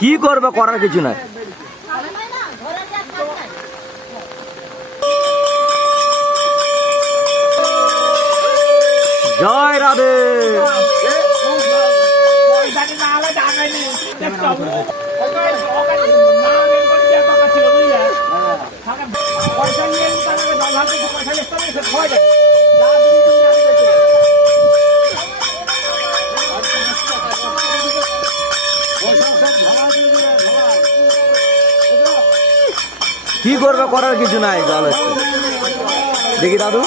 কি করবে, করার কিছু নাই। জয় রাধে। কি করবে, করার কিছু নাই। জল দেখি দাদু,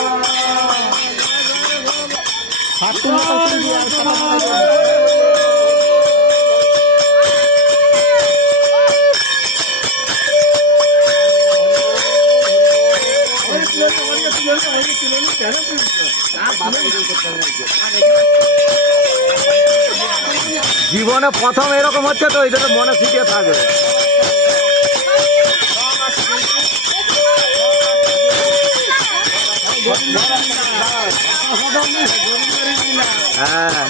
জীবনে প্রথম এরকম হচ্ছে তো, এটা তো মনে শিখিয়ে থাকবে। হ্যাঁ